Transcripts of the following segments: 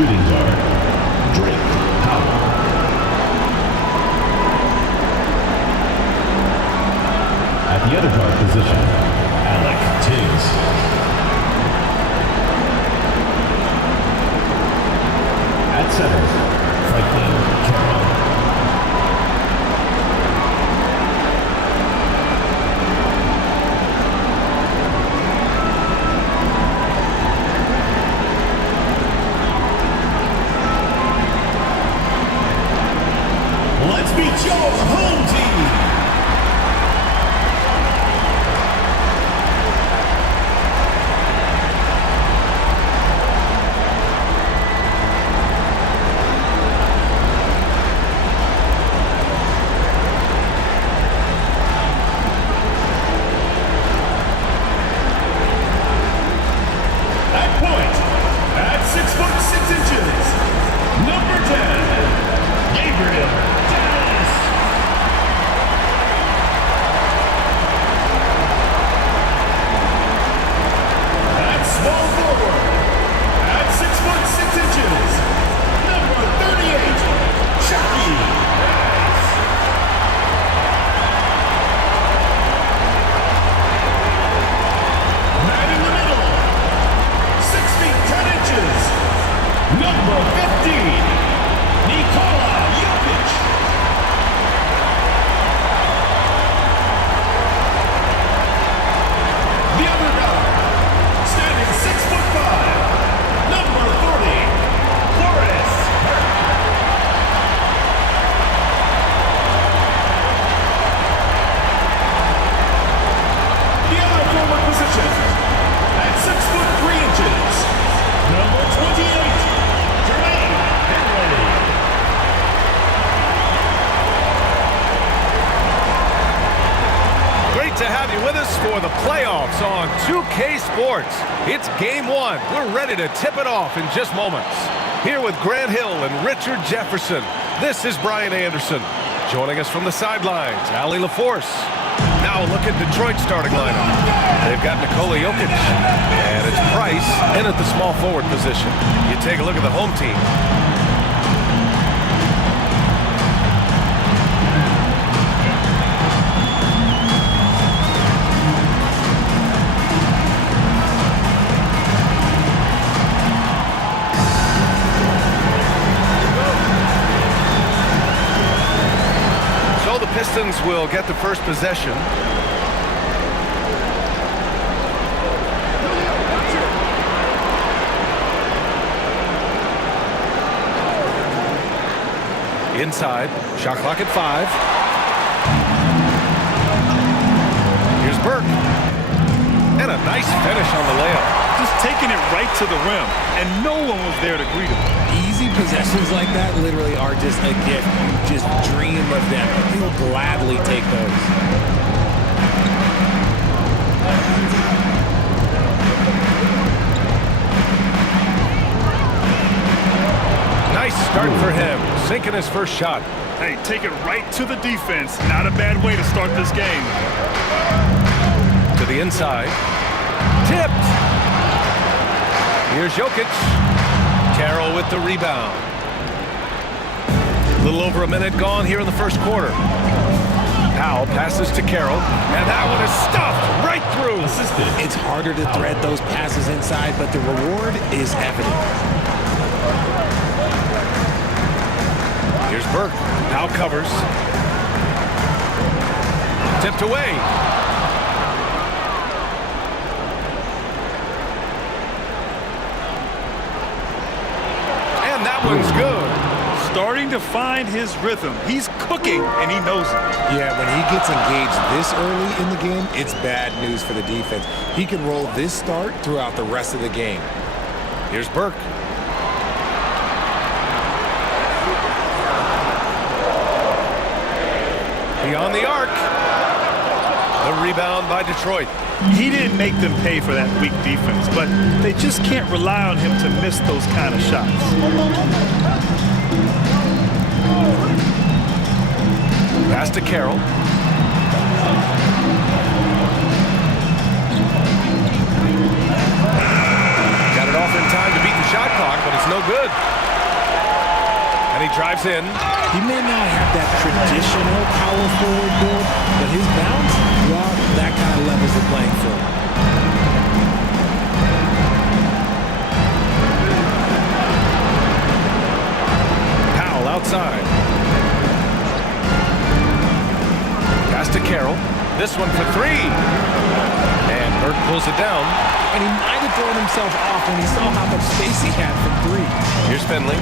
shooting guard, Drake Howell. At the other guard position, Alec Tiggs. At center, Franklin Carroll. Let's meet your home team. At point, at 6'6", number 10, Gabriel. Small forward, at 6'6", number 38, Chucky. Man in the middle, 6'10", number 15, Nikola Jokic. The other guard, standing 6'5", number 40, Boris. The other forward position, at 6'3", number 28, Jermaine Henry. Great to have you with us for the playoffs on 2K Sports. It's game one. We're ready to tip it off in just moments. Here with Grant Hill and Richard Jefferson, this is Brian Anderson. Joining us from the sidelines, Ali LaForce. Now a look at Detroit's starting lineup. They've got Nikola Jokic, and it's Price in at the small forward position. You take a look at the home team. The Pistons will get the first possession. Inside, shot clock at 5. Here's Burke. And a nice finish on the layup. Just taking it right to the rim, and no one was there to greet him. Easy possessions like that literally are just a gift. You just dream of them. He'll gladly take those. Nice start for him, sinking his first shot. Hey, take it right to the defense. Not a bad way to start this game. To the inside. Tipped. Here's Jokic. Carroll with the rebound. A little over a minute gone here in the first quarter. Powell passes to Carroll, and that one is stuffed right through. It's harder to thread those passes inside, but the reward is evident. Here's Burke. Powell covers. Tipped away. And that one's good. Starting to find his rhythm. He's cooking, and he knows it. Yeah, when he gets engaged this early in the game, it's bad news for the defense. He can roll this start throughout the rest of the game. Here's Burke. Beyond the arc. The rebound by Detroit. He didn't make them pay for that weak defense, but they just can't rely on him to miss those kind of shots. Pass to Carroll. Got it off in time to beat the shot clock, but it's no no good. And he drives in. He may not have that traditional power forward build, but his bounce, well, that kind of levels the playing field. Powell outside. Pass to Carroll. This one for three. And Burke pulls it down. And he might have thrown himself off when he saw how much space he had from three. Here's Finley.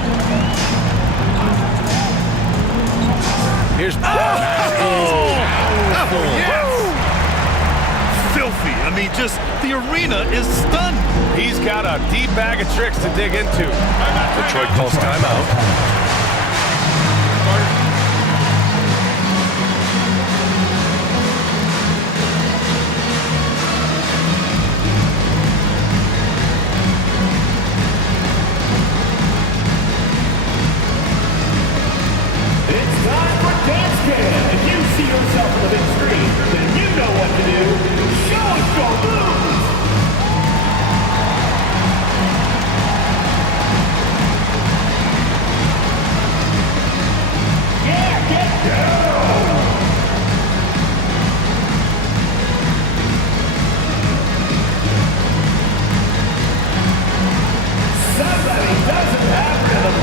Here's... Oh! Yes! Filthy. I mean, just the arena is stunned. He's got a deep bag of tricks to dig into. Detroit calls timeout. It's time for Dance Cam. If you see yourself on the big screen, then you know what to do. Show us your moves. Yeah, get down. Somebody doesn't have rhythm.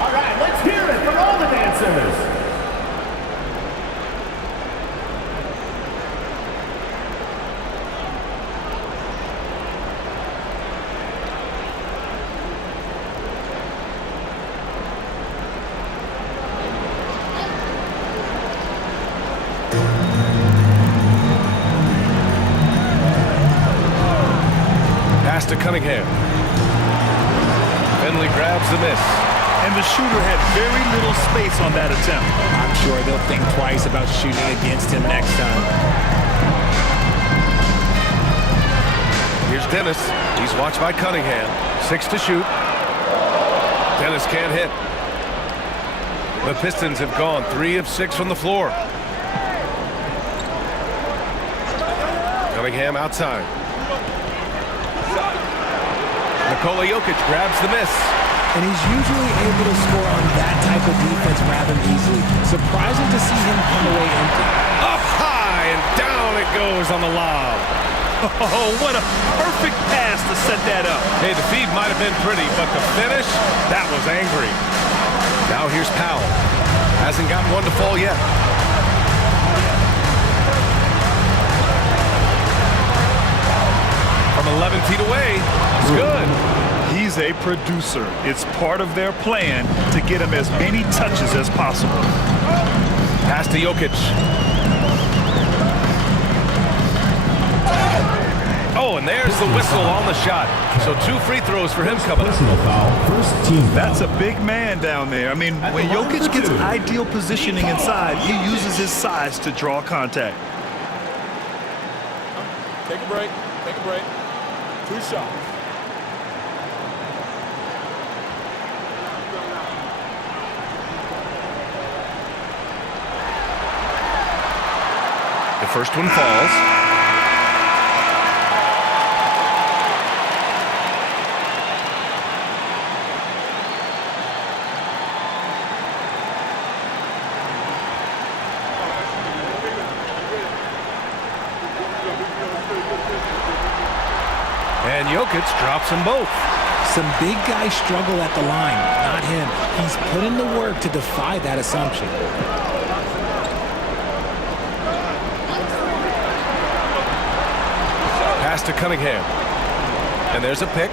All right, let's hear it for all the dancers. Pass to Cunningham. Finley grabs the miss. And the shooter had very little space on that attempt. I'm sure they'll think twice about shooting against him next time. Here's Dennis. He's watched by Cunningham. 6 to shoot. Dennis can't hit. The Pistons have gone 3 of 6 from the floor. Cunningham outside. Nikola Jokic grabs the miss. And he's usually able to score on that type of defense rather easily. Surprising to see him come away empty. Up high and down it goes on the lob. Oh, what a perfect pass to set that up. Hey, the feed might have been pretty, but the finish, that was angry. Now here's Powell. Hasn't got one to fall yet. From 11 feet away, it's good. He's a producer. It's part of their plan to get him as many touches as possible. Pass to Jokic. Oh, and there's the whistle on the shot. So 2 free throws for him coming up. Personal foul. First team foul. That's a big man down there. I mean, when Jokic gets ideal positioning inside, he uses his size to draw contact. Take a break. Take a break. 2 shots. The first one falls. And Jokic drops them both. Some big guys struggle at the line, not him. He's put in the work to defy that assumption. Pass to Cunningham. And there's a pick.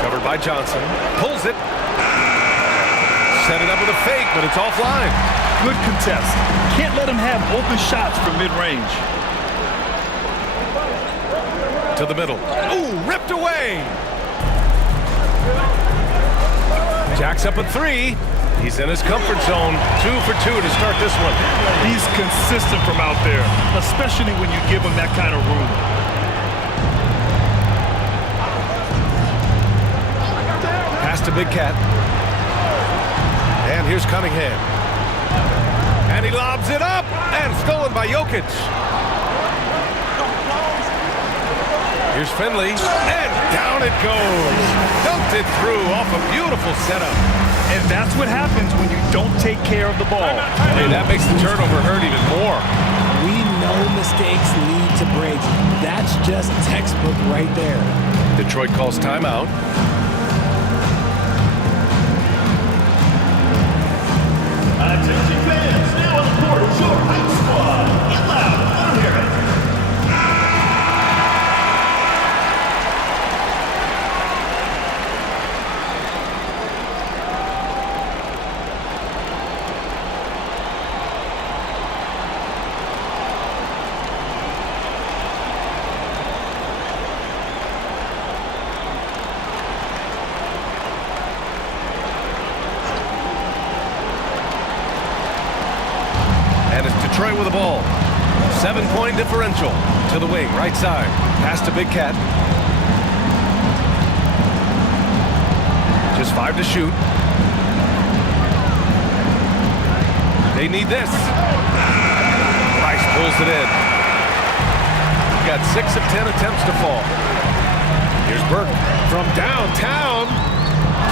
Covered by Johnson. Pulls it. Set it up with a fake, but it's offline. Good contest. Can't let him have open shots from mid-range. To the middle. Ooh, ripped away. Jacks up at 3. He's in his comfort zone. 2 for 2 to start this one. He's consistent from out there, especially when you give him that kind of room. Pass to Big Cat. Here's Cunningham. And he lobs it up, and stolen by Jokic. Here's Finley, and down it goes. Dunked it through off a beautiful setup. And that's what happens when you don't take care of the ball. Hey, that makes the turnover hurt even more. We know mistakes lead to breaks. That's just textbook right there. Detroit calls timeout. Attention fans, now on the court is your hype squad. Get loud, I want to hear it. And it's Detroit with the ball. 7-point differential to the wing, right side. Pass to Big Cat. Just 5 to shoot. They need this. Rice pulls it in. Got 6 of 10 attempts to fall. Here's Burke from downtown.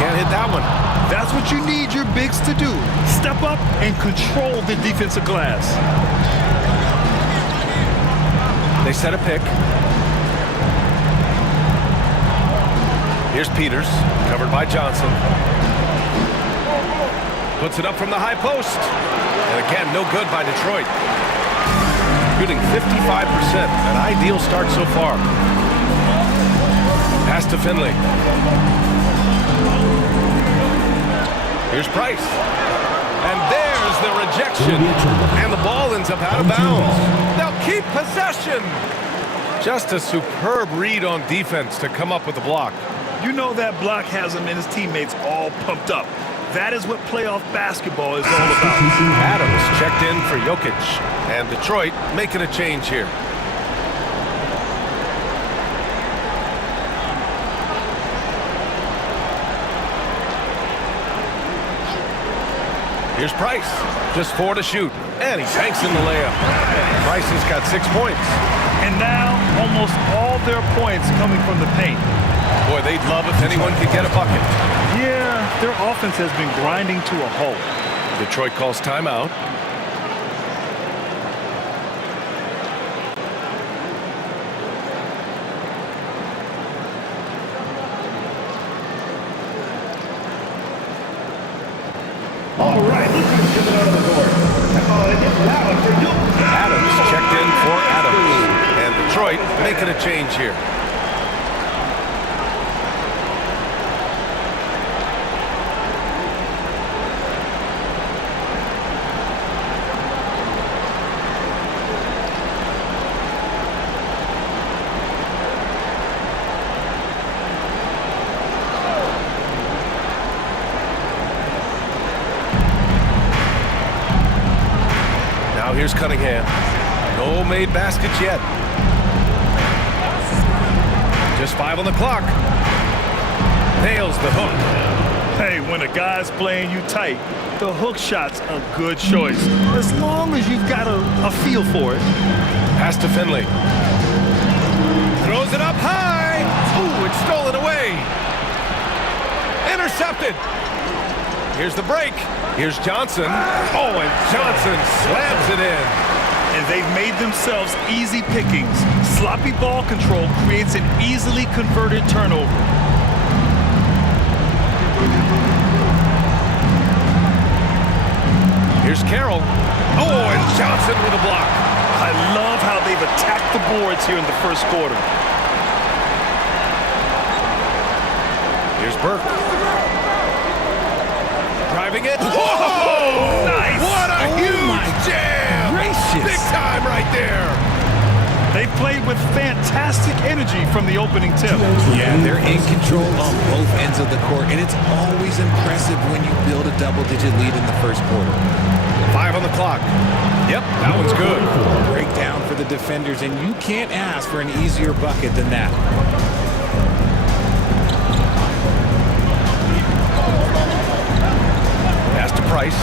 Can't hit that one. That's what you need your bigs to do. Step up and control the defensive glass. They set a pick. Here's Peters, covered by Johnson. Puts it up from the high post. And again, no good by Detroit. Shooting 55%, an ideal start so far. Pass to Finley. Here's Price. And there's the rejection. And the ball ends up out of bounds. They'll keep possession. Just a superb read on defense to come up with the block. You know that block has him and his teammates all pumped up. That is what playoff basketball is all about. Adams checked in for Jokic. And Detroit making a change here. Here's Price, just 4 to shoot, and he banks in the layup. Price has got 6 points. And now, almost all their points coming from the paint. Boy, they'd love if anyone could get a bucket. Yeah, their offense has been grinding to a halt. Detroit calls timeout. All right, look who's coming out of the court. Come on, get loud for you. Adams checked in for Adams. And Detroit making a change here. Now here's Cunningham. No made baskets yet. Just 5 on the clock. Nails the hook. Hey, when a guy's playing you tight, the hook shot's a good choice. As long as you've got a feel for it. Pass to Finley. Throws it up high. Ooh, it's stolen away. Intercepted. Here's the break. Here's Johnson. Oh, and Johnson slams it in. And they've made themselves easy pickings. Sloppy ball control creates an easily converted turnover. Here's Carroll. Oh, and Johnson with a block. I love how they've attacked the boards here in the first quarter. Here's Burke. Driving it. Whoa! Nice! What a huge jam! Gracious. Big time right there. They played with fantastic energy from the opening tip. Yeah, they're in control on both ends of the court, and it's always impressive when you build a double-digit lead in the first quarter. 5 on the clock. Yep, that one's good. Breakdown for the defenders, and you can't ask for an easier bucket than that. Pass to Price. Price.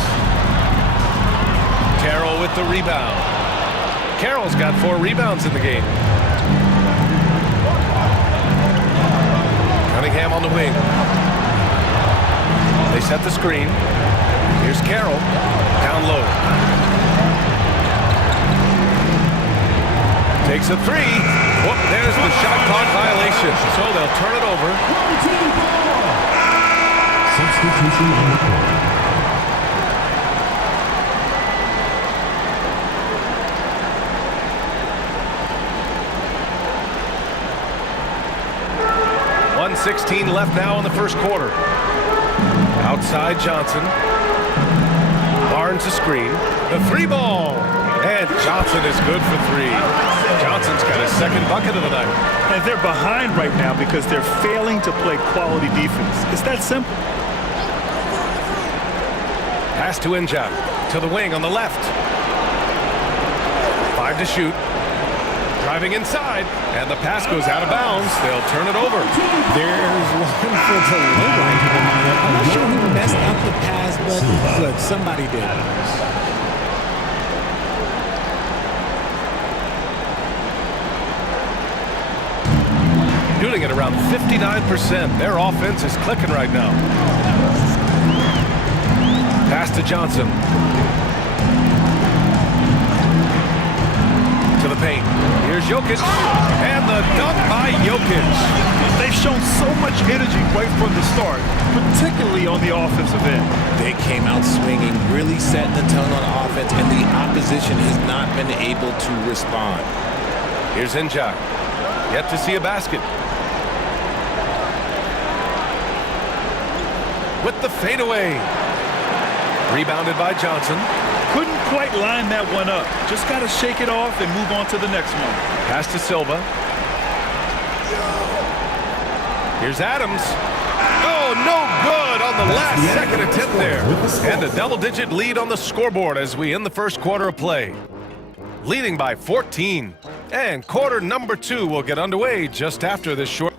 Carroll with the rebound. Carroll's got 4 rebounds in the game. Cunningham on the wing. They set the screen. Here's Carroll. Down low. Takes a 3. Whoop, there's the shot clock violation. So they'll turn it over. Substitution on the court. .16 left now in the first quarter. Outside Johnson. Barnes a screen. The 3 ball. And Johnson is good for 3. Johnson's got his second bucket of the night. And they're behind right now because they're failing to play quality defense. It's that simple. Pass to Injak. To the wing on the left. 5 to shoot. Driving inside, and the pass goes out of bounds. They'll turn it over. There's one for Tallulah. I'm not sure who messed up the pass, but look, somebody did. Shooting at around 59%. Their offense is clicking right now. Pass to Johnson. To the paint. Here's Jokic. And the dunk by Jokic. They've shown so much energy right from the start, particularly on the offensive end. They came out swinging, really setting the tone on offense, and the opposition has not been able to respond. Here's Injak. Yet to see a basket. With the fadeaway. Rebounded by Johnson. Couldn't quite line that one up. Just got to shake it off and move on to the next one. Pass to Silva. Here's Adams. Oh, no good on the last second attempt there. And a double-digit lead on the scoreboard as we end the first quarter of play. Leading by 14. And quarter number 2 will get underway just after this short.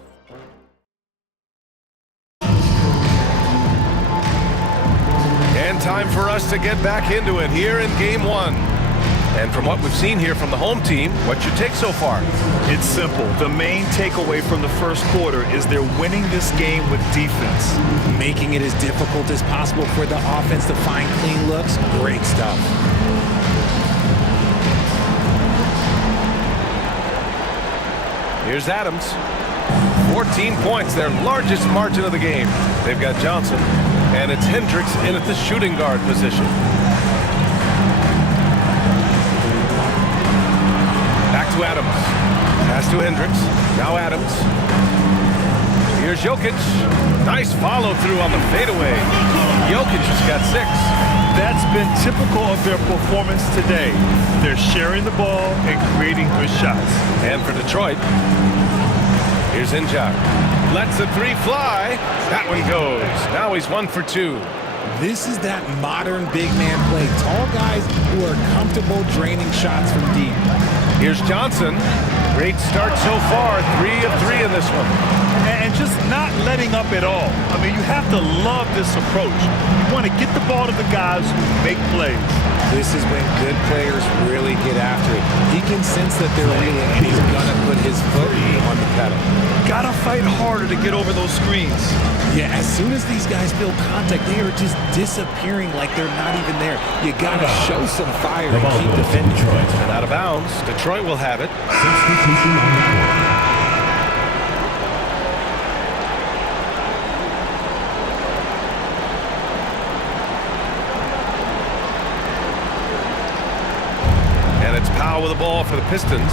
And time for us to get back into it here in game 1. And from what we've seen here from the home team, what's your take so far? It's simple. The main takeaway from the first quarter is they're winning this game with defense. Making it as difficult as possible for the offense to find clean looks. Great stuff. Here's Adams. 14 points, their largest margin of the game. They've got Johnson, and it's Hendricks in at the shooting guard position. Back to Adams. Pass to Hendricks. Now Adams. Here's Jokic. Nice follow through on the fadeaway. Jokic has got 6. That's been typical of their performance today. They're sharing the ball and creating good shots. And for Detroit, here's Injak. Lets the 3 fly. That one goes. Now he's 1 for 2. This is that modern big man play. Tall guys who are comfortable draining shots from deep. Here's Johnson. Great start so far. 3 of 3 in this one. And just not letting up at all. I mean, you have to love this approach. You want to get the ball to the guys who make plays. This is when good players really get after it. He can sense that they're reeling, and he's going to put his foot on the pedal. Gotta fight harder to get over those screens. Yeah, as soon as these guys feel contact, they are just disappearing like they're not even there. You got to show some fire and keep defending. And out of bounds. Detroit will have it. Substitution on the court. And it's Powell with the ball for the Pistons.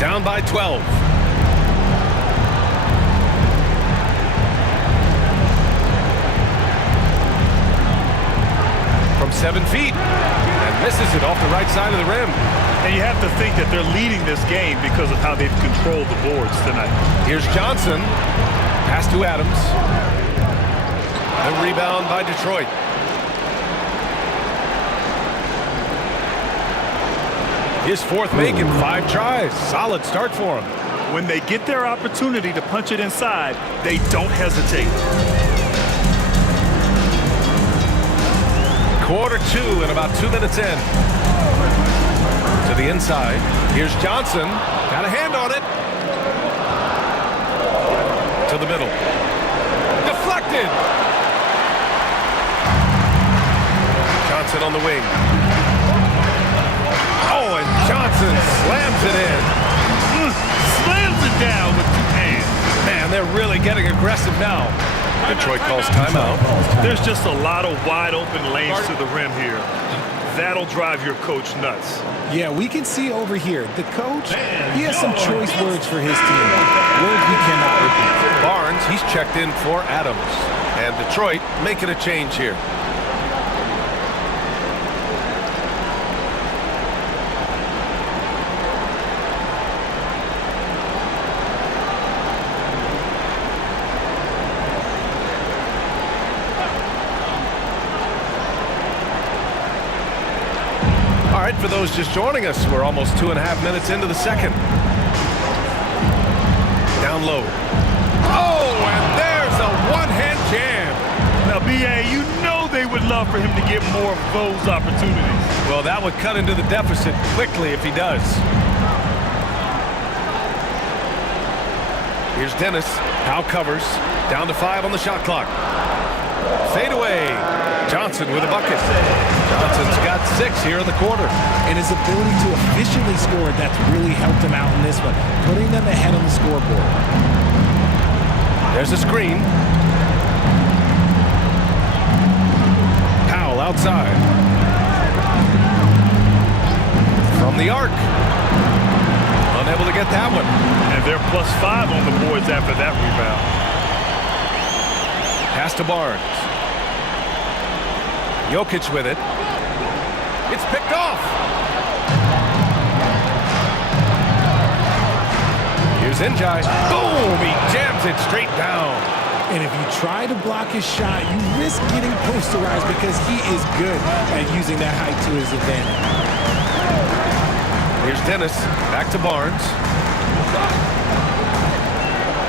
Down by 12. From 7 feet. And misses it off the right side of the rim. And you have to think that they're leading this game because of how they've controlled the boards tonight. Here's Johnson. Pass to Adams. The rebound by Detroit. His 4th make in 5 tries. Solid start for him. When they get their opportunity to punch it inside, they don't hesitate. Quarter 2 and about 2 minutes in. To the inside. Here's Johnson. Got a hand on it. To the middle. Deflected. Johnson on the wing. Oh, and Johnson slams it in. Slams it down with 2 hands. Man, they're really getting aggressive now. Detroit calls timeout. There's just a lot of wide open lanes to the rim here. That'll drive your coach nuts. Yeah, we can see over here, the coach, he has some choice words for his team. Words we cannot repeat. Barnes, he's checked in for Adams. And Detroit making a change here. All right, for those just joining us, we're almost 2.5 minutes into the second. Down low. Oh, and there's a one-hand jam. Now, B.A., you know they would love for him to get more of those opportunities. Well, that would cut into the deficit quickly if he does. Here's Dennis. Howe covers. Down to 5 on the shot clock. Fade away. Johnson with a bucket. Johnson's got 6 here in the quarter. And his ability to efficiently score, that's really helped him out in this one, putting them ahead on the scoreboard. There's a screen. Powell outside. From the arc. Unable to get that one. And they're +5 on the boards after that rebound. Pass to Barnes. Jokic with it. It's picked off. Here's Njai. Boom! He jams it straight down. And if you try to block his shot, you risk getting posterized because he is good at using that height to his advantage. Here's Dennis. Back to Barnes.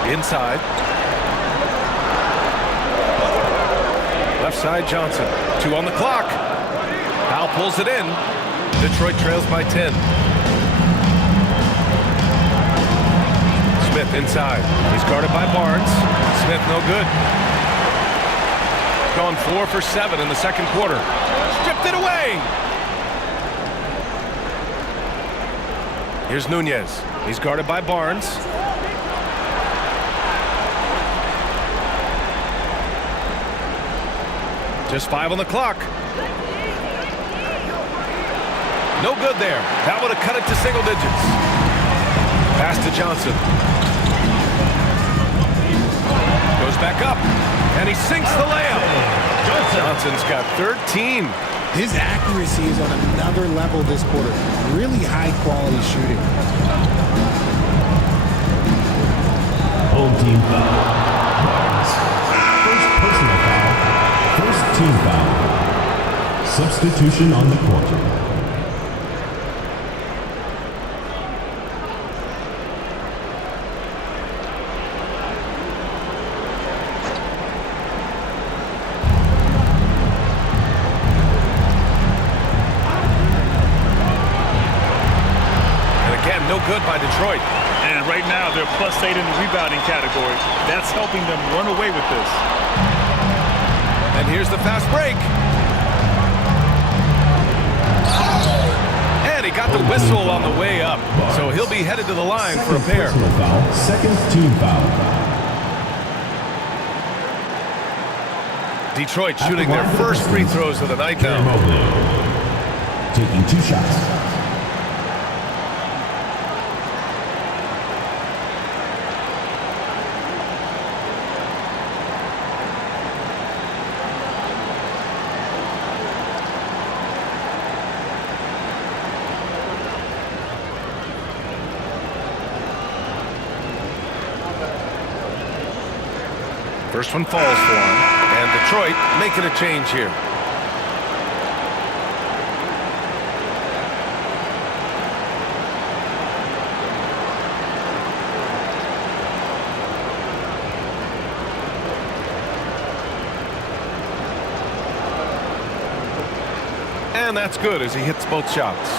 Inside. Left side, Johnson. 2 on the clock. Powell pulls it in. Detroit trails by 10. Smith inside. He's guarded by Barnes. Smith no good. Gone 4 for 7 in the second quarter. Stripped it away. Here's Nunez. He's guarded by Barnes. Just 5 on the clock. No good there. That would have cut it to single digits. Pass to Johnson. Goes back up. And he sinks the layup. Johnson's got 13. His accuracy is on another level this quarter. Really high quality shooting. Home team foul. First personal foul. First team foul. Substitution on the court. No good by Detroit. And right now, they're +8 in the rebounding category. That's helping them run away with this. And here's the fast break. And he got the whistle on the way up. So he'll be headed to the line for a pair. Foul. Second team foul. Detroit shooting their first free throws of the night now. Taking 2 shots. First one falls for him, and Detroit making a change here. And that's good as he hits both shots.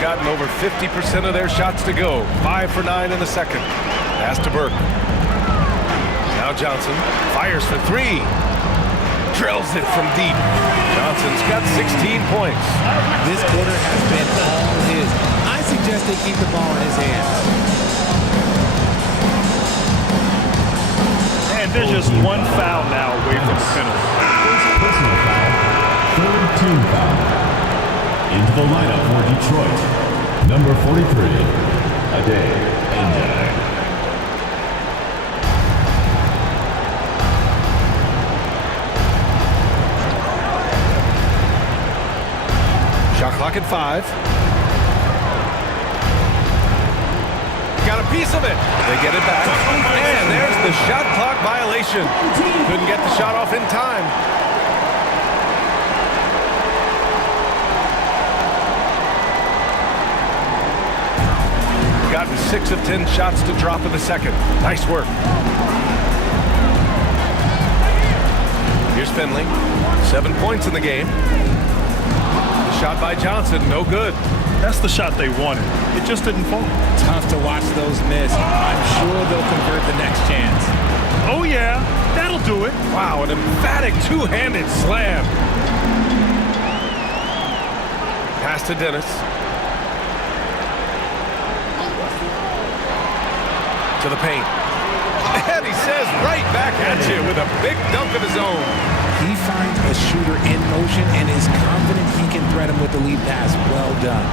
Gotten over 50% of their shots to go. 5 for 9 in the second. Pass to Burke. Now Johnson fires for 3. Drills it from deep. Johnson's got 16 points. This quarter has been all his. I suggest they keep the ball in his hands. And there's just one foul now away from the penalty. First personal foul. Third team foul. Into the lineup for Detroit, number 43, Ade Injay. Shot clock at 5. Got a piece of it. They get it back. And there's the shot clock violation. Couldn't get the shot off in time. Gotten 6 of 10 shots to drop in the second. Nice work. Here's Finley. 7 points in the game. The shot by Johnson, no good. That's the shot they wanted. It just didn't fall. Tough to watch those miss. I'm sure they'll convert the next chance. Oh, yeah. That'll do it. Wow, an emphatic two-handed slam. Pass to Dennis. To the paint. And he says right back at you with a big dunk of his own. He finds a shooter in motion and is confident he can thread him with the lead pass. Well done.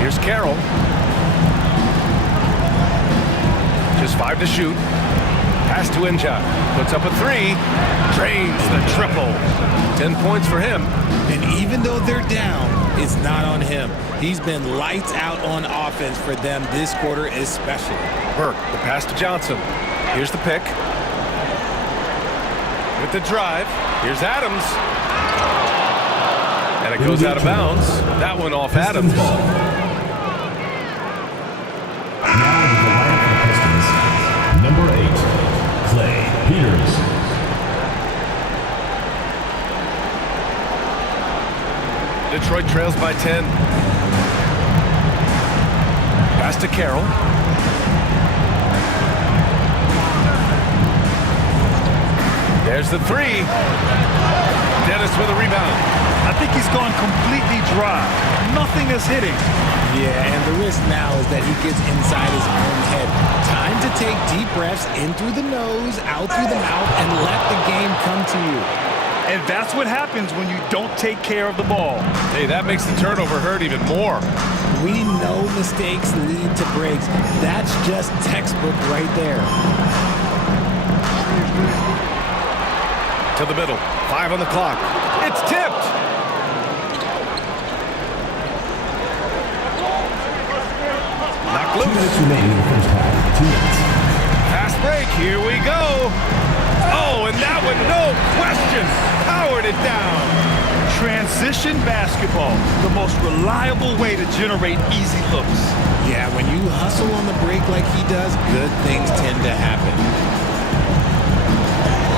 Here's Carroll. Just 5 to shoot. Pass to Inja. Puts up a 3. Drains the triple. 10 points for him. And even though they're down, it's not on him. He's been lights out on offense for them this quarter especially. Burke, the pass to Johnson. Here's the pick. With the drive. Here's Adams. And it goes out of bounds. That one off Adams. Now with the lineup for the Pistons, number 8, Clay Peters. Detroit trails by 10. Pass to Carroll. There's the 3. Dennis with a rebound. I think he's gone completely dry. Nothing is hitting. Yeah, and the risk now is that he gets inside his own head. Time to take deep breaths in through the nose, out through the mouth, and let the game come to you. And that's what happens when you don't take care of the ball. Hey, that makes the turnover hurt even more. We know mistakes lead to breaks. That's just textbook right there. To the middle. 5 on the clock. It's tipped. Knocked 2 loose. minutes remaining in the first half. 2 minutes. Fast break. Here we go. Oh, and that one, no question, powered it down. Transition basketball, the most reliable way to generate easy looks. Yeah, when you hustle on the break like he does, good things tend to happen.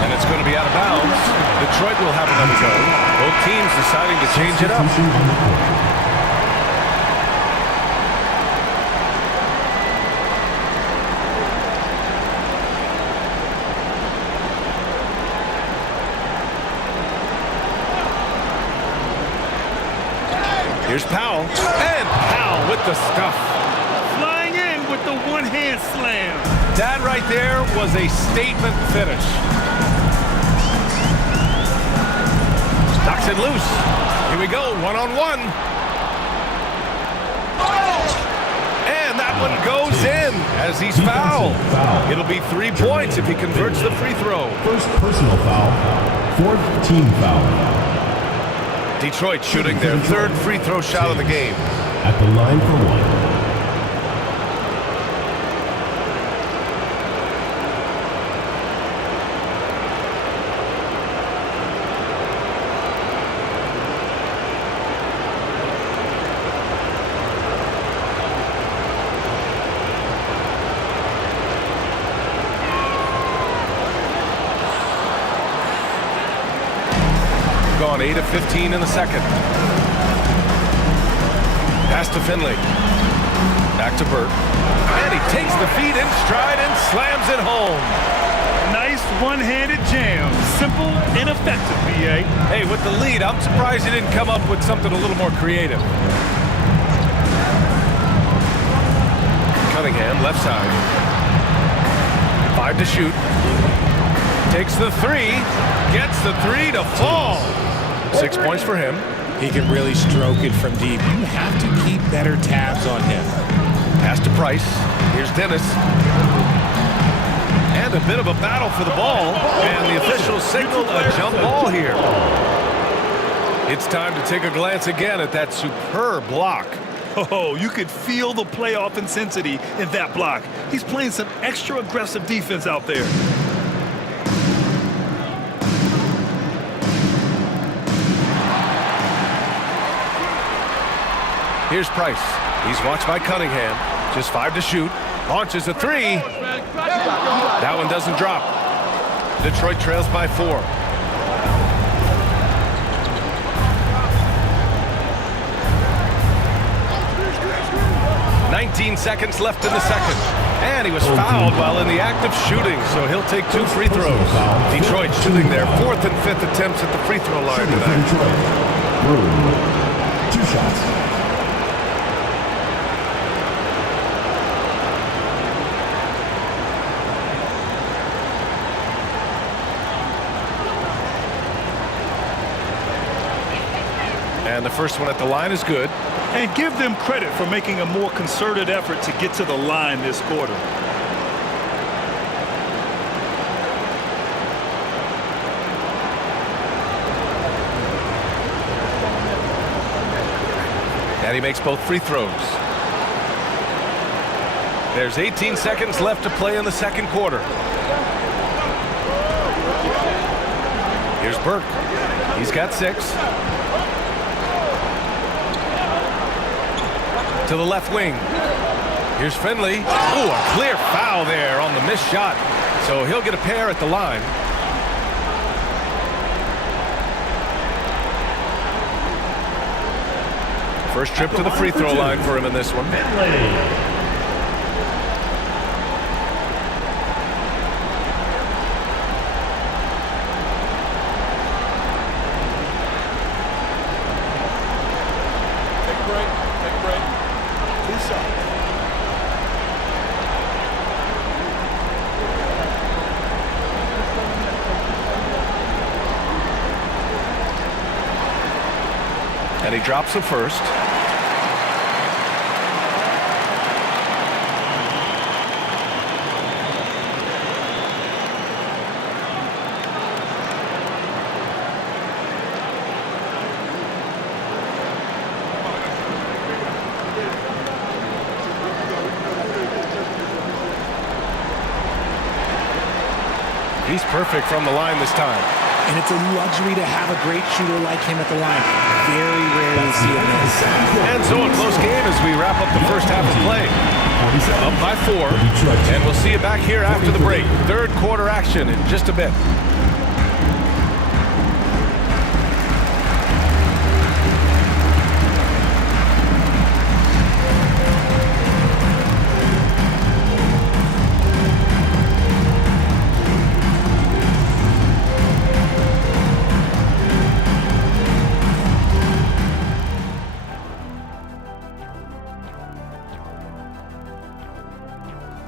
And it's going to be out of bounds. Detroit will have another go. Both teams deciding to change it up. Substitution on the court. Here's Powell. And Powell with the stuff. Flying in with the one-hand slam. That right there was a statement finish. Knocks it loose. Here we go, one-on-one. And that one goes in as he's fouled. It'll be 3 points if he converts the free throw. First personal foul. Fourth team foul. Detroit shooting their 3rd free throw shot of the game. At the line for 1. gone 8 of 15 in the second. Pass to Finley. Back to Burt. And he takes the feed in stride and slams it home. Nice one-handed jam. Simple and effective, B.A. Hey, with the lead, I'm surprised he didn't come up with something a little more creative. Cunningham, left side. 5 to shoot. Takes the 3. Gets the 3 to fall. 6 points for him. He can really stroke it from deep. You have to keep better tabs on him. Pass to Price. Here's Dennis. And a bit of a battle for the ball. And the officials signal a jump ball here. It's time to take a glance again at that superb block. Oh, you could feel the playoff intensity in that block. He's playing some extra aggressive defense out there. Here's Price. He's watched by Cunningham. Just 5 to shoot. Launches a 3. That one doesn't drop. Detroit trails by 4. "19 seconds left in the second. And he was fouled while in the act of shooting, so he'll take 2 free throws. Detroit shooting their 4th and 5th attempts at the free throw line tonight. 2 shots. And the first one at the line is good. And give them credit for making a more concerted effort to get to the line this quarter. And he makes both free throws. There's 18 seconds left to play in the second quarter. Here's Burke. He's got 6. To the left wing. Here's Finley. Ooh, a clear foul there on the missed shot. So he'll get a pair at the line. First trip to the free throw line for him in this one. And he drops the first. He's perfect from the line this time. And it's a luxury to have a great shooter like him at the line. Very rarely see it miss. And so a close game as we wrap up the first half of play. Up by 4. And we'll see you back here after the break. Third quarter action in just a bit.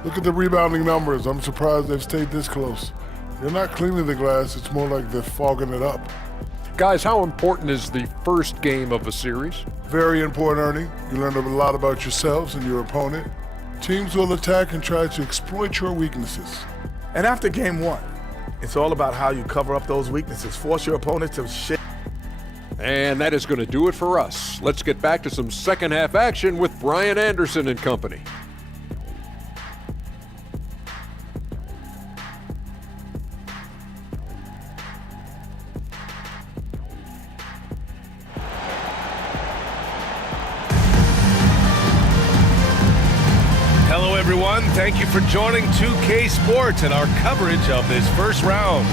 Look at the rebounding numbers. I'm surprised they've stayed this close. They're not cleaning the glass. It's more like they're fogging it up. Guys, how important is the first game of a series? Very important, Ernie. You learn a lot about yourselves and your opponent. Teams will attack and try to exploit your weaknesses. And after game 1, it's all about how you cover up those weaknesses. Force your opponent to shit. And that is going to do it for us. Let's get back to some second half action with Brian Anderson and company. Hello, everyone. Thank you for joining 2K Sports and our coverage of this first round.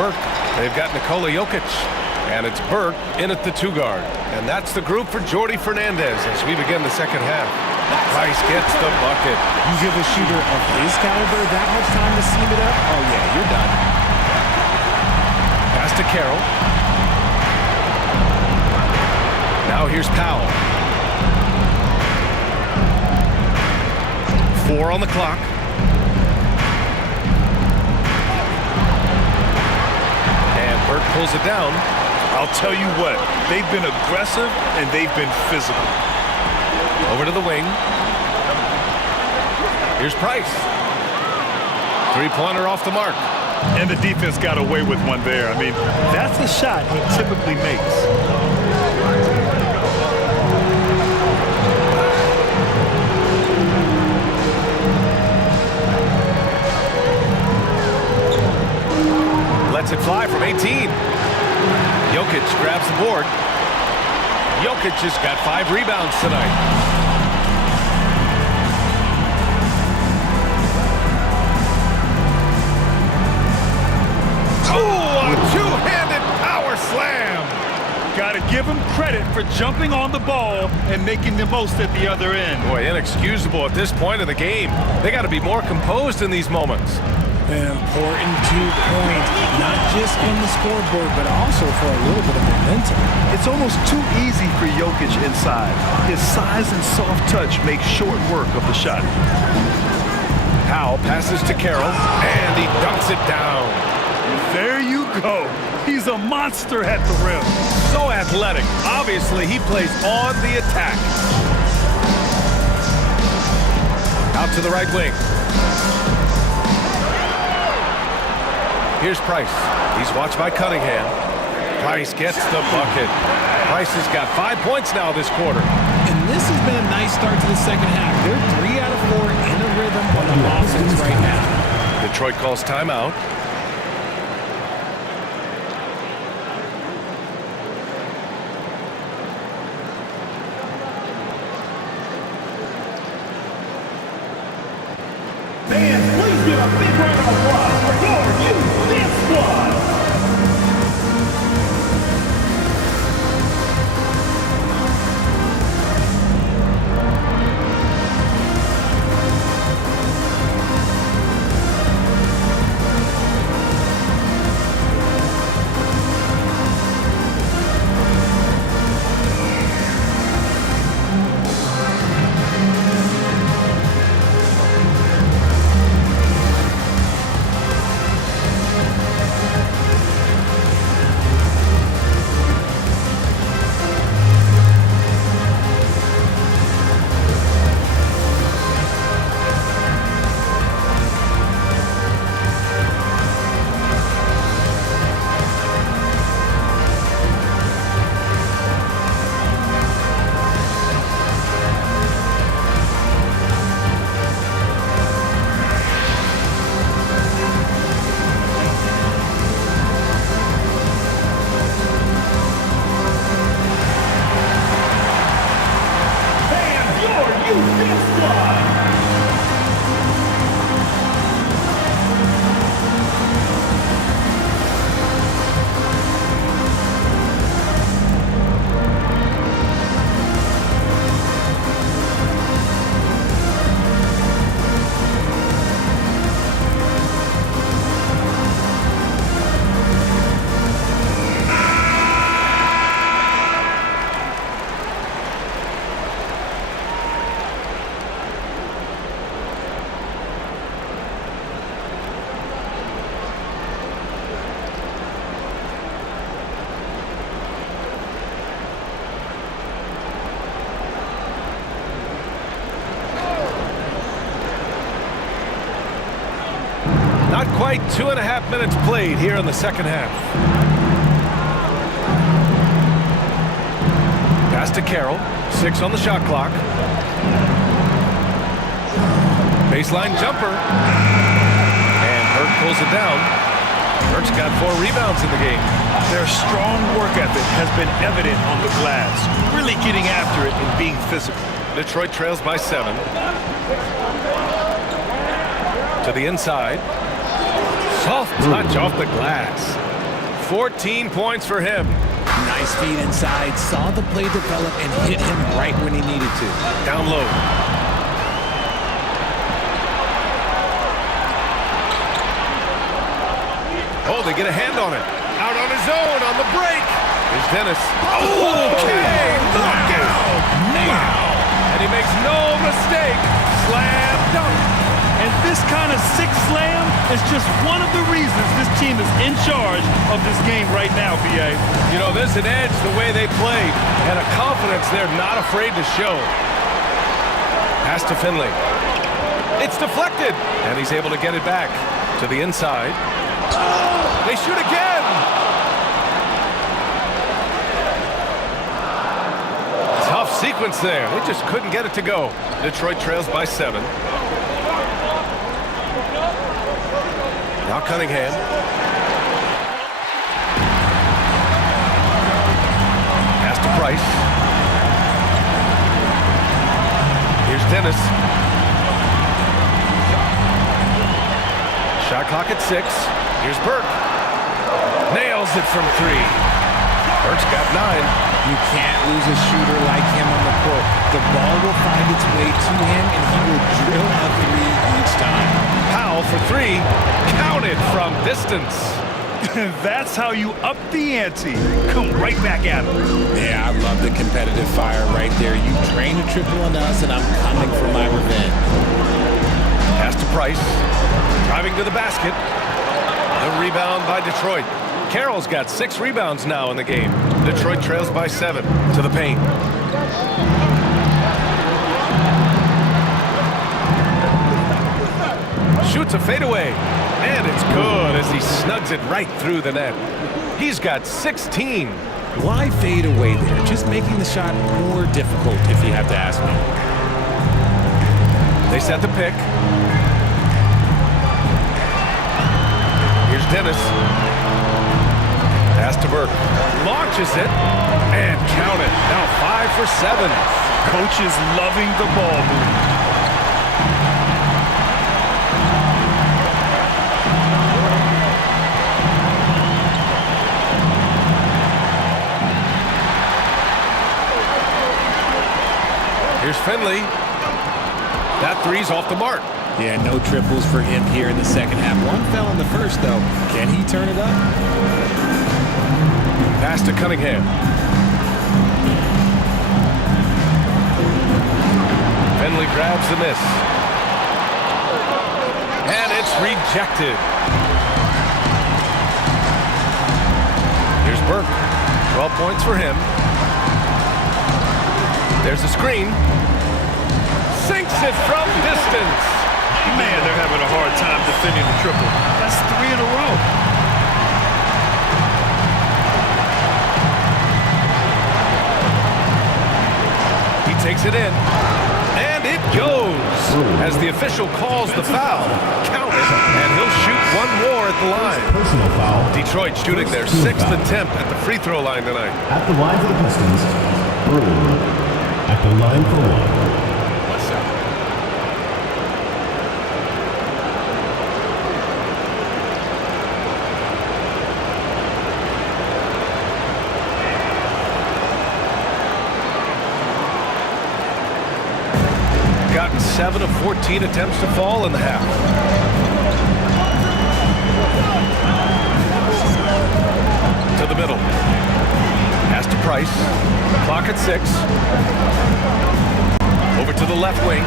Burke. They've got Nikola Jokic. And it's Burke in at the 2 guard. And that's the group for Jordi Fernandez as we begin the second half. Price gets the bucket. You give a shooter of his caliber that much time to seam it up, oh yeah, you're done. Pass to Carroll. Now here's Powell. 4 on the clock. And Burke pulls it down. I'll tell you what, they've been aggressive and they've been physical. Over to the wing. Here's Price. 3-pointer off the mark. And the defense got away with one there. I mean, that's a shot he typically makes. Lets it fly from 18. Jokic grabs the board. Jokic has got 5 rebounds tonight. Oh, a two-handed power slam. Got to give him credit for jumping on the ball and making the most at the other end. Boy, inexcusable at this point in the game. They got to be more composed in these moments. An important 2 points, not just on the scoreboard, but also for a little bit of momentum. It's almost too easy for Jokic inside. His size and soft touch make short work of the shot. Powell passes to Carroll, and he dunks it down. There you go. He's a monster at the rim. So athletic. Obviously, he plays on the attack. Out to the right wing. Here's Price. He's watched by Cunningham. Price gets the bucket. Price has got 5 points now this quarter. And this has been a nice start to the second half. They're 3 out of 4 in a rhythm on the offense right now. Detroit calls timeout. Fans, please give a big round of applause for your youth dance squad. Not quite 2.5 minutes played here in the second half. Pass to Carroll. 6 on the shot clock. Baseline jumper. And Burke pulls it down. Burke's got 4 rebounds in the game. Their strong work ethic has been evident on the glass, really getting after it and being physical. Detroit trails by 7. To the inside. Soft touch off the glass. 14 points for him. Nice feed inside, saw the play develop and hit him right when he needed to. Down low. Oh, they get a hand on it. Out on his own on the break. Here's Dennis. Okay, look out. Wow. And he makes no mistake. Slam dunk. And this kind of sick slam is just one of the reasons this team is in charge of this game right now, B.A. You know, there's an edge the way they play and a confidence they're not afraid to show. Pass to Finley. It's deflected, and he's able to get it back to the inside. They shoot again. Tough sequence there. They just couldn't get it to go. Detroit trails by 7. Now Cunningham. Pass to Price. Here's Dennis. Shot clock at 6. Here's Burke. Nails it from 3. Burke's got 9. You can't lose a shooter like him on the court. The ball will find its way to him, and he will drill a 3 each time. Powell for 3. Counted from distance. That's how you up the ante. Come right back at him. Yeah, I love the competitive fire right there. You drain a triple on us, and I'm coming for my revenge. Pass to Price. Driving to the basket. The rebound by Detroit. Carroll's got 6 rebounds now in the game. Detroit trails by 7 to the paint. Shoots a fadeaway, and it's good as he snugs it right through the net. He's got 16. Why fade away there? Just making the shot more difficult, if you have to ask me. They set the pick. Here's Dennis. Pass to Burke. Launches it, and count it. Now 5 for 7. Coach is loving the ball move. Here's Finley. That 3's off the mark. Yeah, no triples for him here in the second half. One fell in the first, though. Can he turn it up? Pass to Cunningham. Finley grabs the miss. And it's rejected. Here's Burke. 12 points for him. There's a screen. Sinks it from distance. Man, they're having a hard time defending the triple. That's 3 in a row. He takes it in. And it goes. As the official calls the foul. Count it. And he'll shoot one more at the line. Personal foul. Detroit shooting their 6th attempt at the free throw line tonight. At the line for the Pistons, Brewer. At the line for 1. Gotten 7 of 14 attempts to fall in the half. To the middle. Pass to Price. Clock at 6. Over to the left wing.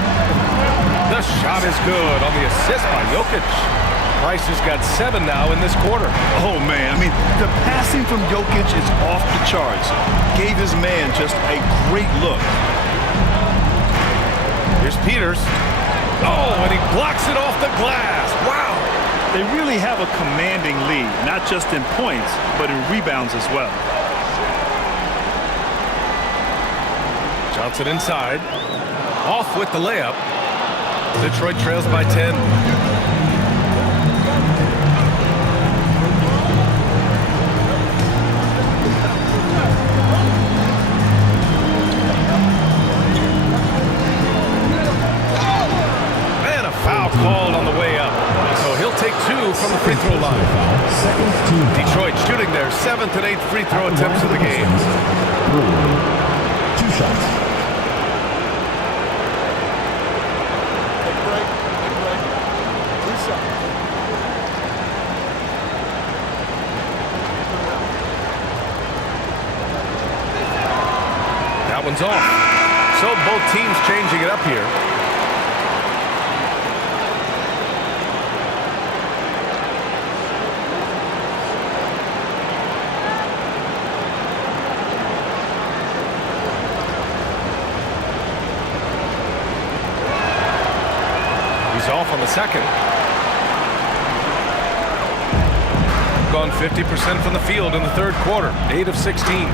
The shot is good on the assist by Jokic. Price has got 7 now in this quarter. Oh, man. I mean, the passing from Jokic is off the charts. Gave his man just a great look. Here's Peters. Oh, and he blocks it off the glass. Wow. They really have a commanding lead, not just in points, but in rebounds as well. Johnson inside. Off with the layup. Detroit trails by 10. And a foul called on the way up. So he'll take 2 from the free throw line. Detroit shooting their 7th and 8th free throw attempts of the game. 2 shots. Take a break. Take a break. 2 shots. That one's off. So both teams changing it up here. He's off on the second. Gone 50% from the field in the third quarter. 8 of 16.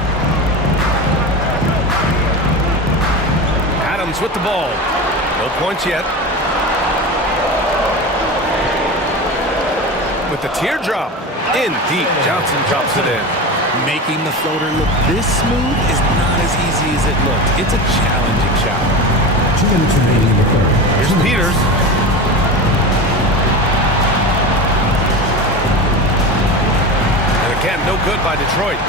Adams with the ball. No points yet. With the teardrop. In deep. Johnson drops it in. Making the floater look this smooth is not as easy as it looked. It's a challenging shot. 2 minutes remaining in the third. Here's Peters. And again, no good by Detroit.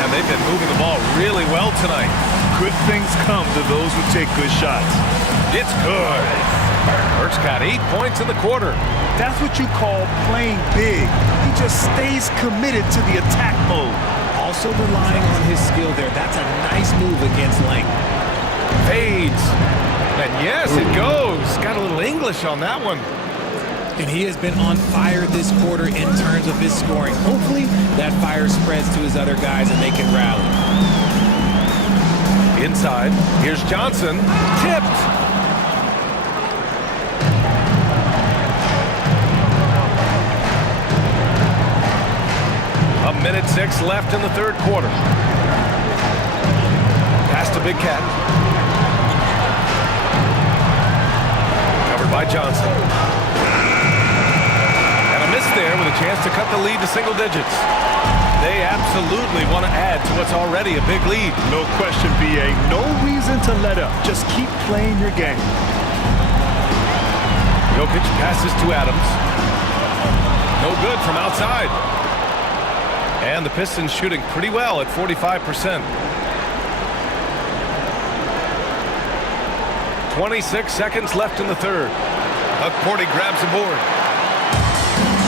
And they've been moving the ball really well tonight. Good things come to those who take good shots. It's good. Burks got 8 points in the quarter. That's what you call playing big. He just stays committed to the attack mode. Also relying on his skill there. That's a nice move against length. Fades. And yes, it goes. Got a little English on that one. And he has been on fire this quarter in terms of his scoring. Hopefully that fire spreads to his other guys and they can rally. Inside. Here's Johnson. Tipped. A minute 6 left in the third quarter. Pass to Big Cat. Covered by Johnson. And a miss there with a chance to cut the lead to single digits. They absolutely want to add to what's already a big lead. No question, BA. No reason to let up. Just keep playing your game. Jokic passes to Adams. No good from outside. And the Pistons shooting pretty well at 45%. 26 seconds left in the third. Porty grabs the board.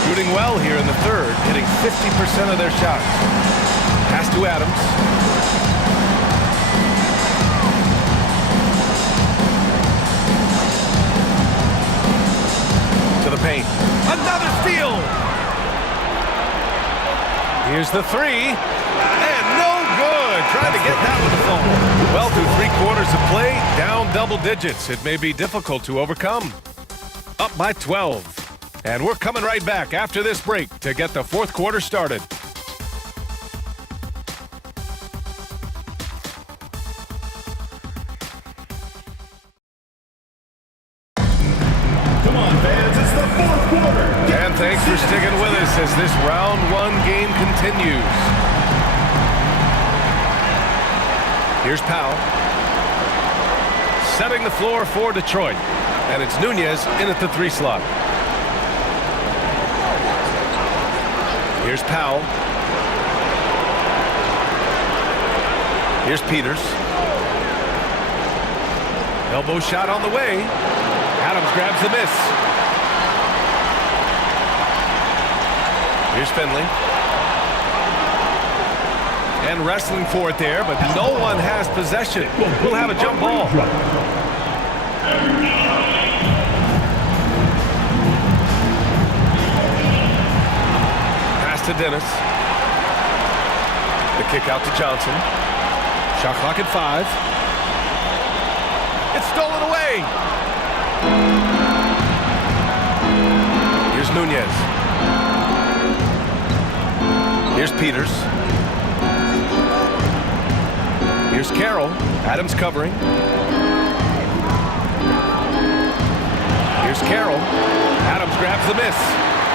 Shooting well here in the third, hitting 50% of their shots. Pass to Adams. To the paint. Another steal! Here's the three. And no good. Trying to get that one to fall. Well, through 3 quarters of play, down double digits. It may be difficult to overcome. Up by 12. And we're coming right back after this break to get the fourth quarter started. Come on, fans, it's the fourth quarter. And thanks for sticking with us as this round 1 game continues. Here's Powell. Setting the floor for Detroit. And it's Nunez in at the 3 slot. Here's Powell. Here's Peters. Elbow shot on the way. Adams grabs the miss. Here's Finley. And wrestling for it there, but no one has possession. We'll have a jump ball. To Dennis. The kick out to Johnson. Shot clock at 5. It's stolen away. Here's Nunez. Here's Peters. Here's Carroll. Adams covering. Here's Carroll. Adams grabs the miss.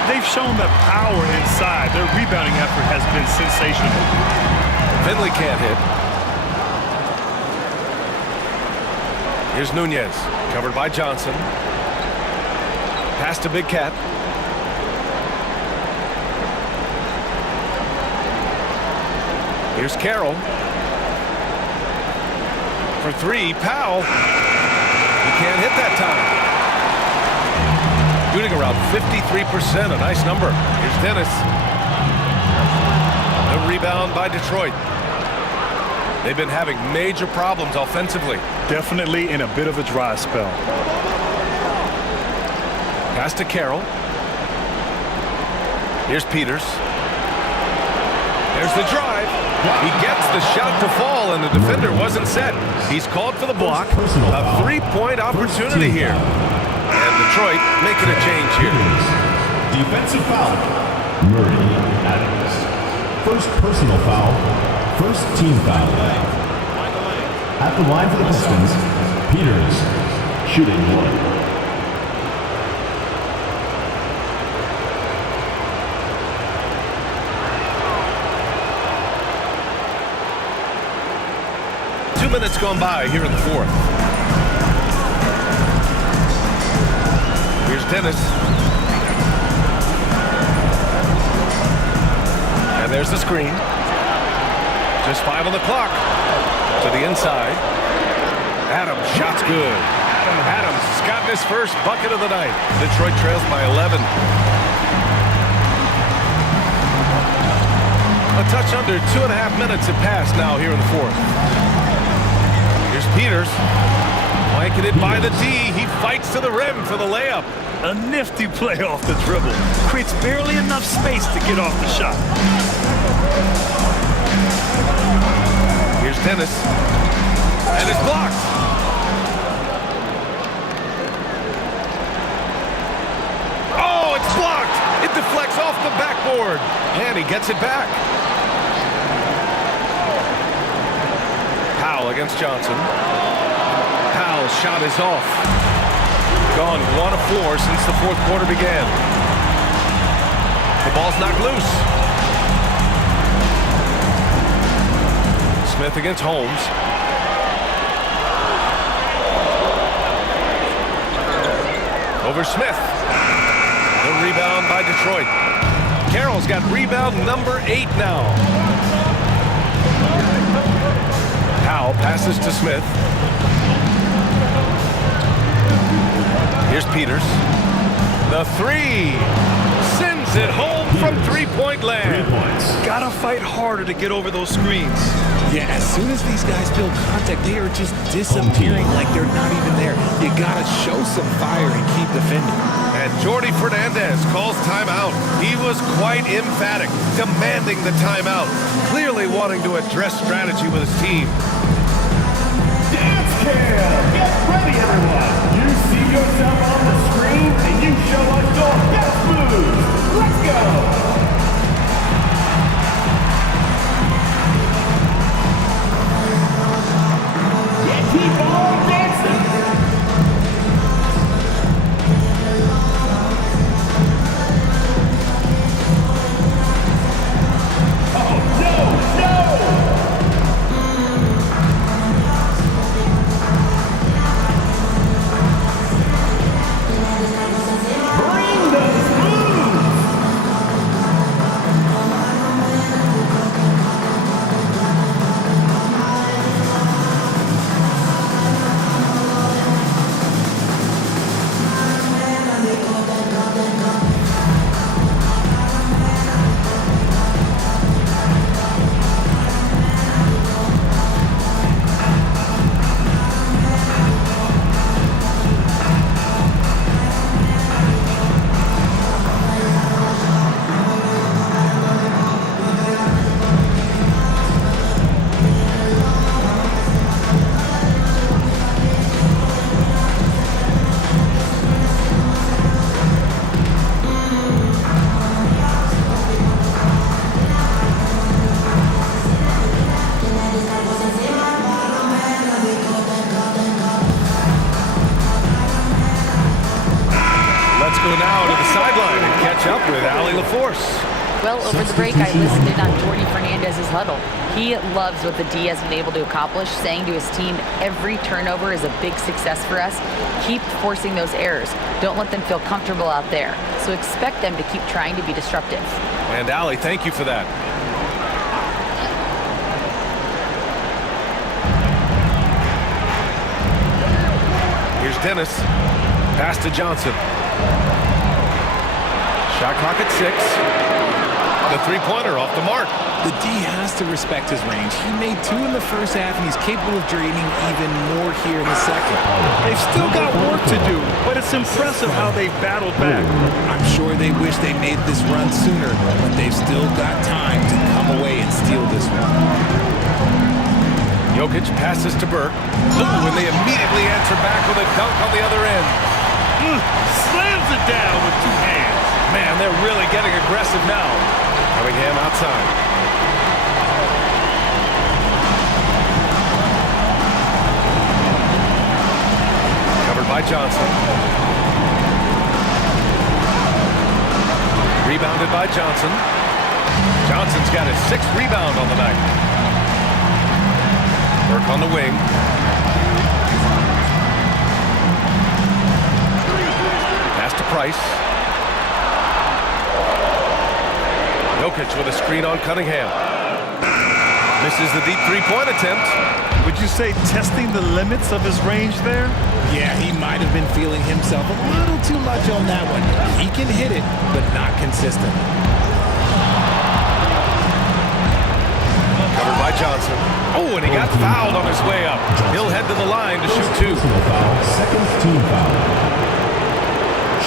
They've shown the power inside. Their rebounding effort has been sensational. Finley can't hit. Here's Nunez, covered by Johnson. Pass to Big Cat. Here's Carroll. For three, Powell. He can't hit that time. Shooting around 53%, a nice number. Here's Dennis. The rebound by Detroit. They've been having major problems offensively. Definitely in a bit of a dry spell. Pass to Carroll. Here's Peters. There's the drive. He gets the shot to fall, and the defender wasn't set. He's called for the block. A three-point opportunity here. And Detroit making a change here. Defensive foul. Murray Adams. First personal foul. First team foul. At the line for the Pistons, Peters shooting one. Minutes gone by here in the fourth. Here's Dennis. And there's the screen. Just 5 on the clock. To the inside. Adams, shot's good. Adams has gotten his first bucket of the night. Detroit trails by 11. A touch under 2.5 minutes have passed now here in the fourth. Here's Peters, blanketed by the D. He fights to the rim for the layup. A nifty play off the dribble. Creates barely enough space to get off the shot. Here's Dennis, and it's blocked. Oh, it's blocked. It deflects off the backboard, and he gets it back. Powell against Johnson. Powell's shot is off. Gone 1 of 4 since the fourth quarter began. The ball's knocked loose. Smith against Holmes. Over Smith. The rebound by Detroit. Carroll's got rebound number 8 now. Powell passes to Smith. Here's Peters. The three. Sends it home from three-point land. 3 points. Gotta fight harder to get over those screens. Yeah, as soon as these guys feel contact, they are just disappearing like they're not even there. You gotta show some fire and keep defending. And Jordi Fernandez calls timeout. He was quite emphatic, demanding the timeout, clearly wanting to address strategy with his team. Dance cam! Get ready, everyone! You see yourself on the screen, and you show us your best moves. Let's go! Yeah, keep on dancing! Oh, no, no! Well, over the break, I listened in on Jordi Fernandez's huddle. He loves what the D has been able to accomplish, saying to his team, every turnover is a big success for us. Keep forcing those errors. Don't let them feel comfortable out there. So expect them to keep trying to be disruptive. And Allie, thank you for that. Dennis. Pass to Johnson. Shot clock at 6. The three-pointer off the mark. The D has to respect his range. He made 2 in the first half, and he's capable of draining even more here in the second. They've still got work to do, but it's impressive how they've battled back. I'm sure they wish they made this run sooner, but they've still got time to come away and steal this one. Jokic passes to Burke. Ooh, and they immediately answer back with a dunk on the other end. Slams it down with 2 hands. Man, they're really getting aggressive now. Cunningham outside. Covered by Johnson. Rebounded by Johnson. Johnson's got his 6th rebound on the night. Burke on the wing. Pass to Price. Jokic with a screen on Cunningham. Misses the deep three-point attempt. Would you say testing the limits of his range there? Yeah, he might have been feeling himself a little too much on that one. He can hit it, but not consistent. Covered by Johnson. Oh, and he got fouled on his way up. He'll head to the line to shoot 2. Foul, second team foul.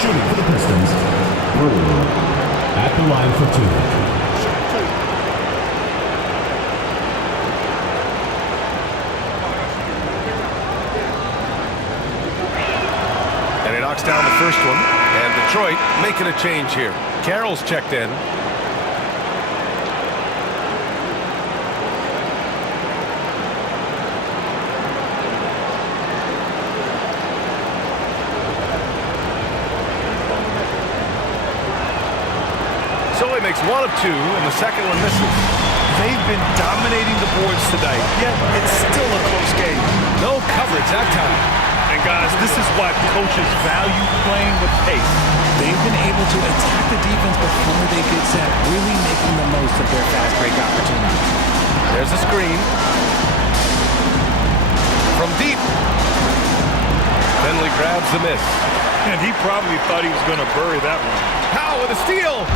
Shooting for the Pistons, Brewer at the line for 2. And he knocks down the first one. And Detroit making a change here. Carroll's checked in. So he makes 1 of 2, and the second one misses. They've been dominating the boards tonight, yet it's still a close game. No coverage that time. And guys, this is why coaches value playing with pace. They've been able to attack the defense before they get set, really making the most of their fast break opportunities. There's a screen. From deep. Finley grabs the miss. And he probably thought he was going to bury that one. Powell with a steal.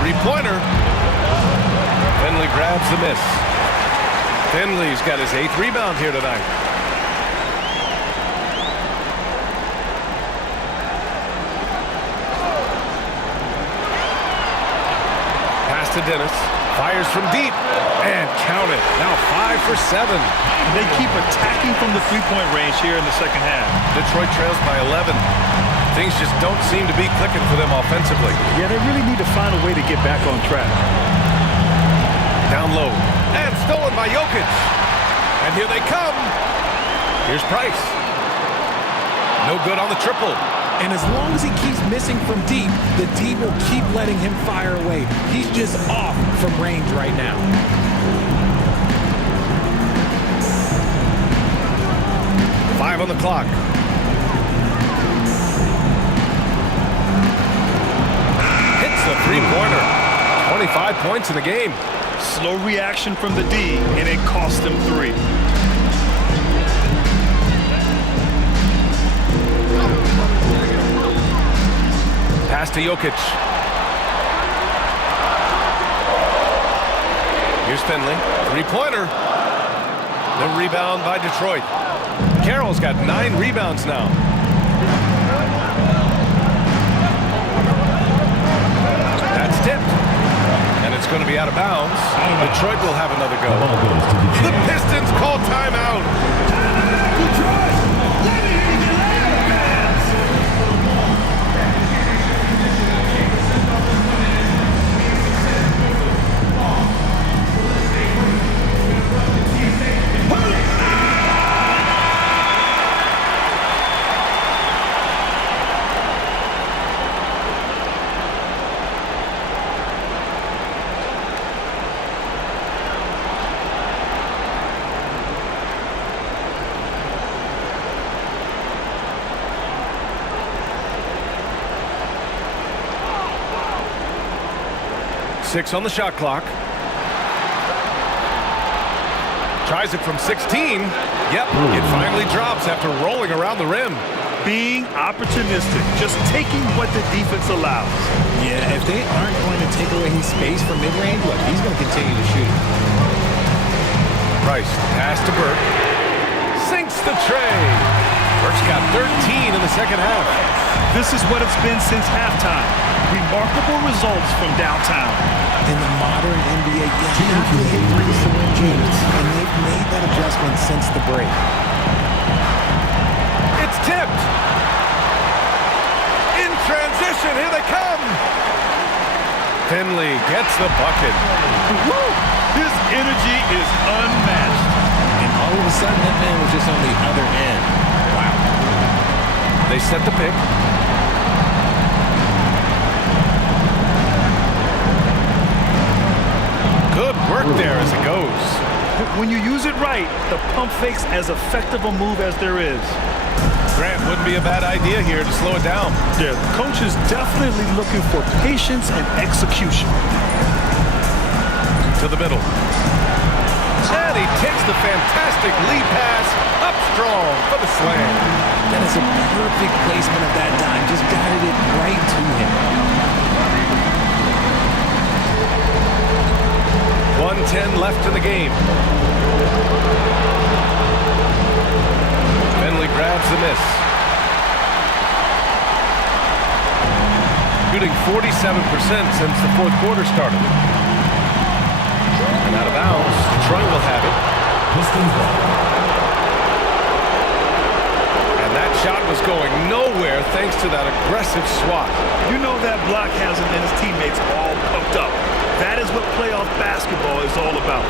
Three-pointer. Finley grabs the miss. Finley's got his 8th rebound here tonight. Pass to Dennis. Fires from deep. And count it. Now 5 for 7. They keep attacking from the three-point range here in the second half. Detroit trails by 11. Things just don't seem to be clicking for them offensively. Yeah, they really need to find a way to get back on track. Down low. And stolen by Jokic. And here they come. Here's Price. No good on the triple. And as long as he keeps missing from deep, the D will keep letting him fire away. He's just off from range right now. Five on the clock. Hits the three-pointer. 25 points in the game. Slow reaction from the D, and it cost them 3. Pass to Jokic. Here's Finley. Three-pointer. The rebound by Detroit. Carroll's got 9 rebounds now. That's tipped. And it's going to be out of bounds. Detroit will have another go. The Pistons call timeout. Detroit, let me hear you loud, fans. Six on the shot clock. Tries it from 16. Yep, it finally drops after rolling around the rim. Being opportunistic, just taking what the defense allows. Yeah, if they aren't going to take away his space from mid-range, look, he's going to continue to shoot it. Price, pass to Burke. Sinks the tray. Burke's got 13 in the second half. This is what it's been since halftime. Remarkable results from downtown. In the modern NBA, you have to hit threes to win games, and they've made that adjustment since the break. It's tipped. In transition, here they come. Finley gets the bucket. Woo! His energy is unmatched. And all of a sudden, that man was just on the other end. Wow. They set the pick. Good work there as it goes. When you use it right, the pump fake's as effective a move as there is. Grant wouldn't be a bad idea here to slow it down. Yeah, the coach is definitely looking for patience and execution. To the middle. And he takes the fantastic lead pass up strong for the slam. That is a perfect placement of that dime. Just guided it right to him. 1:10 left in the game. Finley grabs the miss. Shooting 47% since the fourth quarter started. And out of bounds, Detroit will have it. Pistons ball. And that shot was going nowhere thanks to that aggressive swat. You know that block has him and his teammates all pumped up. That is what playoff basketball is all about.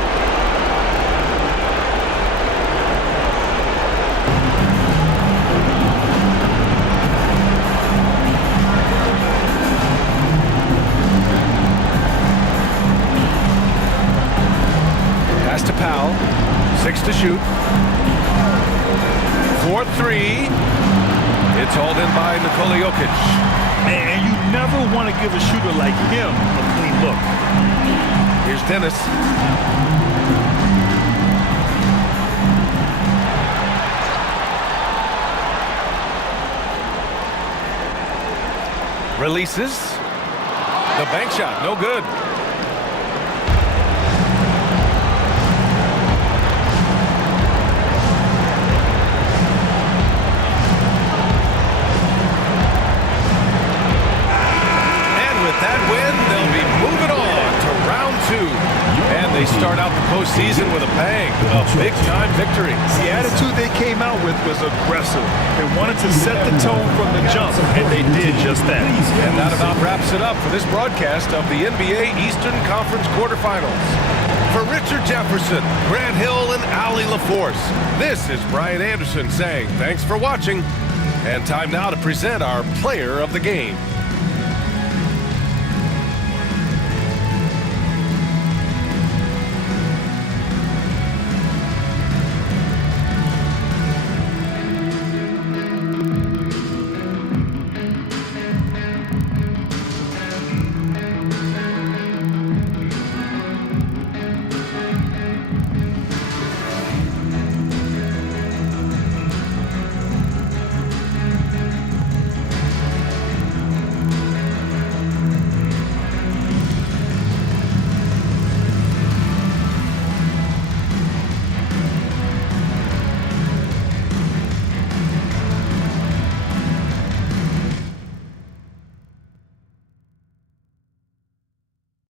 Pass to Powell. 6 to shoot. 4-3. It's hauled in by Nikola Jokic. And you never want to give a shooter like him a clean look. Here's Dennis. Releases. The bank shot, no good. That win, they'll be moving on to round 2. And they start out the postseason with a bang, a big-time victory. The attitude they came out with was aggressive. They wanted to set the tone from the jump, and they did just that. And that about wraps it up for this broadcast of the NBA Eastern Conference quarterfinals. For Richard Jefferson, Grant Hill, and Allie LaForce, this is Brian Anderson saying thanks for watching. And time now to present our player of the game.